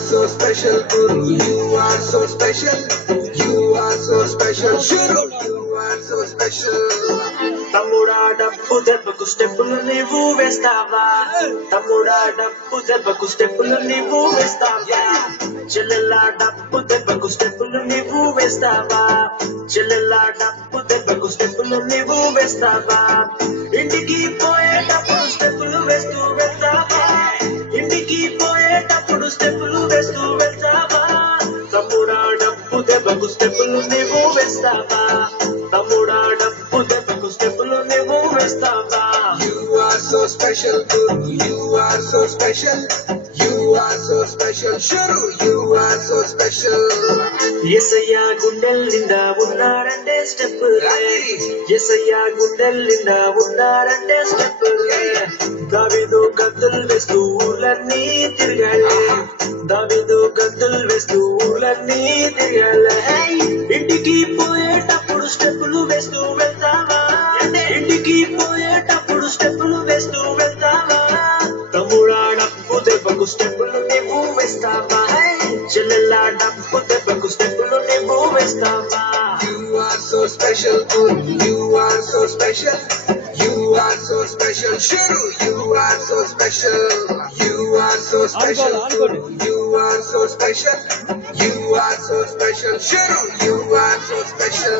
So special, Guru, you are so special. You are so special, Shuru, you are so special. తమ్ముడా డప్పు దెబ్బకు స్టెప్పులు నీవు వేస్తావా తమ్ముడా డప్పు దెబ్బకు స్టెప్పులు నీవు వేస్తావా చెల్లెల్లా డప్పు దెబ్బకు స్టెప్పులు నీవు వేస్తావా చెల్లెల్లా డప్పు దెబ్బకు స్టెప్పులు నీవు వేస్తావా ఇంటికి పోయేటప్పుడు స్టెప్పులు వేస్తూ వెళ్తావా ఇంటికి పోయేటప్పుడు స్టెప్పులు వేస్తూ వెళ్తావా తమ్ముడా డప్పు దెబ్బకు స్టెప్పులు నీవు వేస్తావా తమ్ముడా డప్పు దెబ్బకు స్టెప్పులు నీవు వేస్తావా You are so special, Guru, you are so special. You are so special, Shuru, you are so special. యేసయ్య గుండెల్ నిండా ఉన్నారంటే స్టెప్ యేసయ్య గుండెల్ నిండా ఉన్నారంటే స్టెప్ దావీదు గంతులు వేస్తూ ఊర్లన్నీ తిరగాలి దావీదు గంతులు వేస్తూ ఊర్లన్నీ తిరగాలి ఇంటికి పోయేటప్పుడు స్టెప్పులు వేస్తూ వెళ్తావా ఇంటికి పోయేటప్పుడు స్టెప్పులు వేస్తూ వెళ్తావా తమ్ముడా డప్పు దెబ్బకు స్టెప్పులు నీవు వేస్తావా చెల్లెల్లా డప్పు దెబ్బకు స్టెప్పులు నీవు వేస్తావా You are so special, Guru, you are so special. You are so special, Shuru, you are so special. You are so special, Guru, you are so special. You are so special, Shuru, you are so special.